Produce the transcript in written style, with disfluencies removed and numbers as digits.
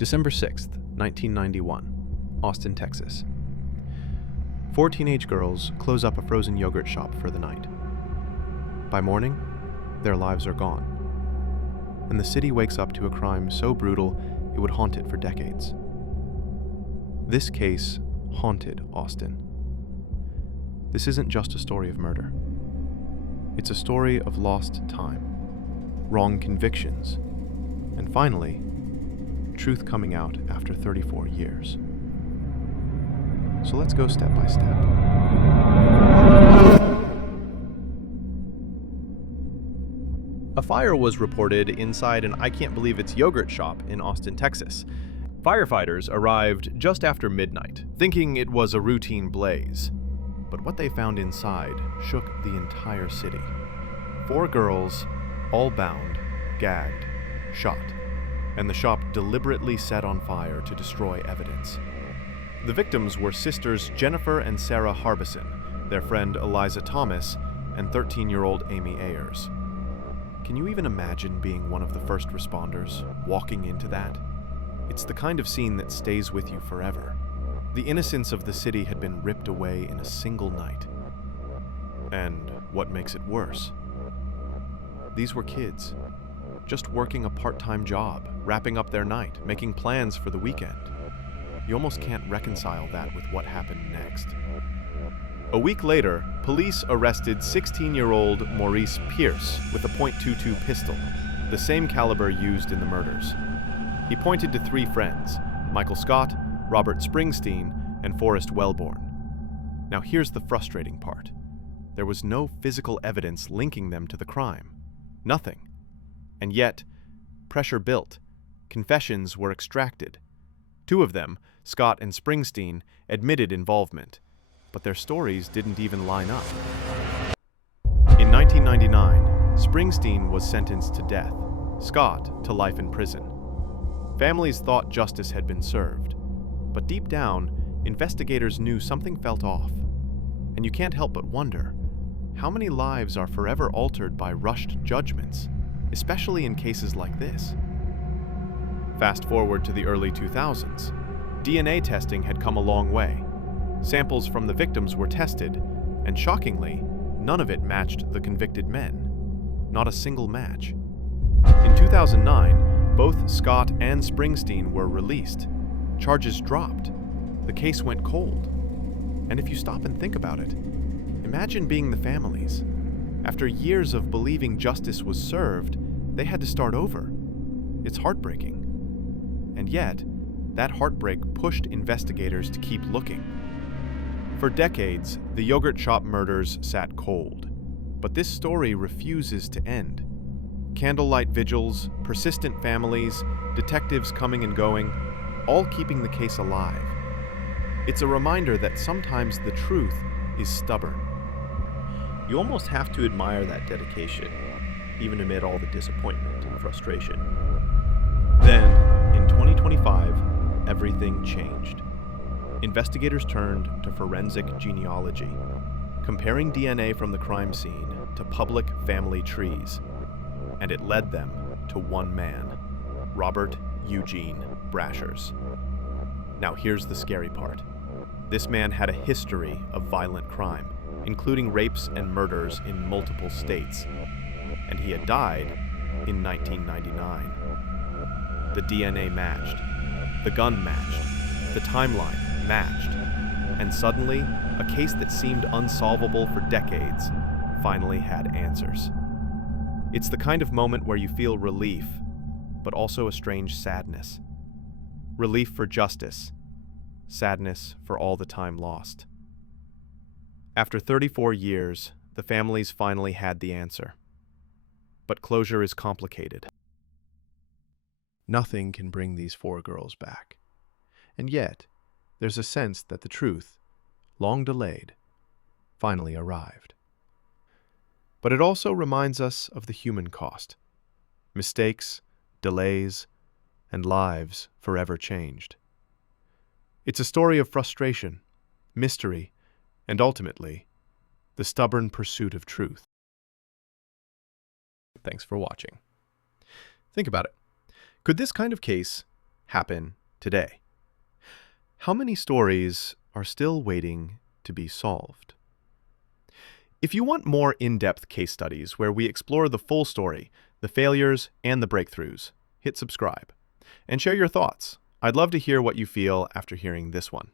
December 6th, 1991, Austin, Texas. 4 teenage girls close up a frozen yogurt shop for the night. By morning, their lives are gone, and the city wakes up to a crime so brutal it would haunt it for decades. This case haunted Austin. This isn't just a story of murder. It's a story of lost time, wrong convictions, and finally, truth coming out after 34 years. So let's go step by step. A fire was reported inside an I Can't Believe It's yogurt shop in Austin, Texas. Firefighters arrived just after midnight, thinking it was a routine blaze. But what they found inside shook the entire city. 4 girls, all bound, gagged, shot, and the shop deliberately set on fire to destroy evidence. The victims were sisters Jennifer and Sarah Harbison, their friend Eliza Thomas, and 13-year-old Amy Ayers. Can you even imagine being one of the first responders, walking into that? It's the kind of scene that stays with you forever. The innocence of the city had been ripped away in a single night. And what makes it worse? These were kids, just working a part-time job, wrapping up their night, making plans for the weekend. You almost can't reconcile that with what happened next. A week later, police arrested 16-year-old Maurice Pierce with a .22 pistol, the same caliber used in the murders. He pointed to 3 friends, Michael Scott, Robert Springsteen, and Forrest Wellborn. Now here's the frustrating part. There was no physical evidence linking them to the crime. Nothing. And yet, pressure built. Confessions were extracted. 2 of them, Scott and Springsteen, admitted involvement, but their stories didn't even line up. In 1999, Springsteen was sentenced to death, Scott to life in prison. Families thought justice had been served, but deep down, investigators knew something felt off. And you can't help but wonder, how many lives are forever altered by rushed judgments, especially in cases like this? Fast forward to the early 2000s. DNA testing had come a long way. Samples from the victims were tested, and shockingly, none of it matched the convicted men. Not a single match. In 2009, both Scott and Springsteen were released. Charges dropped. The case went cold. And if you stop and think about it, imagine being the families. After years of believing justice was served, they had to start over. It's heartbreaking. And yet, that heartbreak pushed investigators to keep looking. For decades, the yogurt shop murders sat cold. But this story refuses to end. Candlelight vigils, persistent families, detectives coming and going, all keeping the case alive. It's a reminder that sometimes the truth is stubborn. You almost have to admire that dedication, even amid all the disappointment and frustration. Then, in 2025, everything changed. Investigators turned to forensic genealogy, comparing DNA from the crime scene to public family trees, and it led them to one man, Robert Eugene Brashers. Now here's the scary part. This man had a history of violent crime, including rapes and murders in multiple states, and he had died in 1999. The DNA matched, the gun matched, the timeline matched, and suddenly, a case that seemed unsolvable for decades finally had answers. It's the kind of moment where you feel relief, but also a strange sadness. Relief for justice, sadness for all the time lost. After 34 years, the families finally had the answer. But closure is complicated. Nothing can bring these 4 girls back. And yet, there's a sense that the truth, long delayed, finally arrived. But it also reminds us of the human cost. Mistakes, delays, and lives forever changed. It's a story of frustration, mystery, and ultimately, the stubborn pursuit of truth. Thanks for watching. Think about it. Could this kind of case happen today? How many stories are still waiting to be solved? If you want more in-depth case studies where we explore the full story, the failures, and the breakthroughs, hit subscribe. And share your thoughts. I'd love to hear what you feel after hearing this one.